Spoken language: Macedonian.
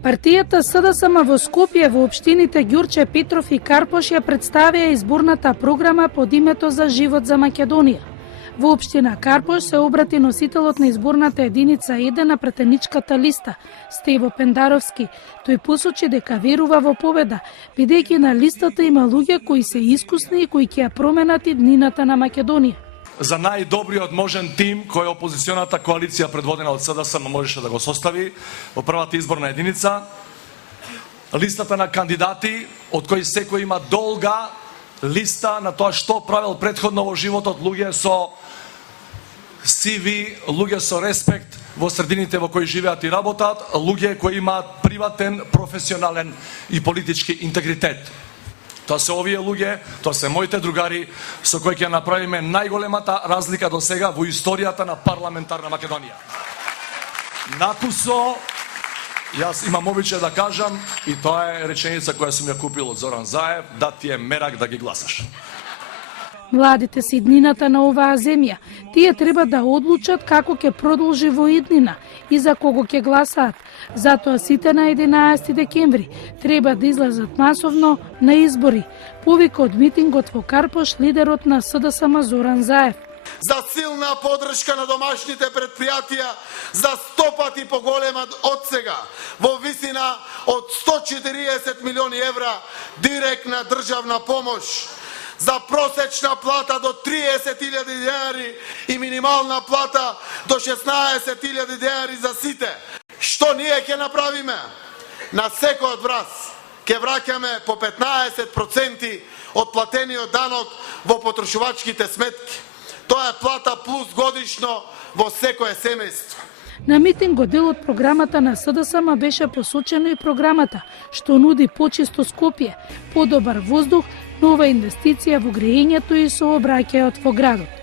Партијата СДСМ во Скопје во општините Ѓурче, Петров и Карпош ја представија изборната програма под името За живот за Македонија. Во општина Карпош се обрати носителот на изборната единица 1 на претеничката листа, Стево Пендаровски. Тој посочи дека верува во победа, бидејќи на листата има луѓе кои се искусни и кои ќе ја променат иднината на Македонија. За најдобриот можен тим кој опозиционата коалиција предводена од СДСМ можеше да го состави во првата изборна единица. Листата на кандидати, од кои секој има долга листа на тоа што правил претходно во животот, луѓе со CV, луѓе со респект во средините во кои живеат и работат, луѓе кои имаат приватен, професионален и политички интегритет. Тоа се овие луѓе, тоа се моите другари со кои ќе направиме најголемата разлика до сега во историјата на парламентарна Македонија. Накусо, јас имам обичај да кажам, и тоа е реченица која сум ја купил од Зоран Заев, да ти е мерак да ги гласаш. Младите се иднината на оваа земја. Тие треба да одлучат како ќе продолжи во иднина и за кого ќе гласаат. Затоа сите на 11 декември треба да излезат масовно на избори. Повика од митингот во Карпош лидерот на СДСМ Зоран Заев. За силна поддршка на домашните предпријатија, за 100 пати поголема од сега, во висина од 140 милиони евра директна државна помош, за просечна плата до 30.000 денари и минимална плата до 16.000 денари за сите. Што ние ќе направиме? На секој од вас ќе враќаме по 15% од платениот данок во потрошувачките сметки. Тоа е плата плюс годишно во секое семејство. На митингот дел од програмата на СДСМ беше посочено и програмата што нуди почисто Скопје, подобар воздух, нова инвестиција во грејењето и сообраќајот во градот.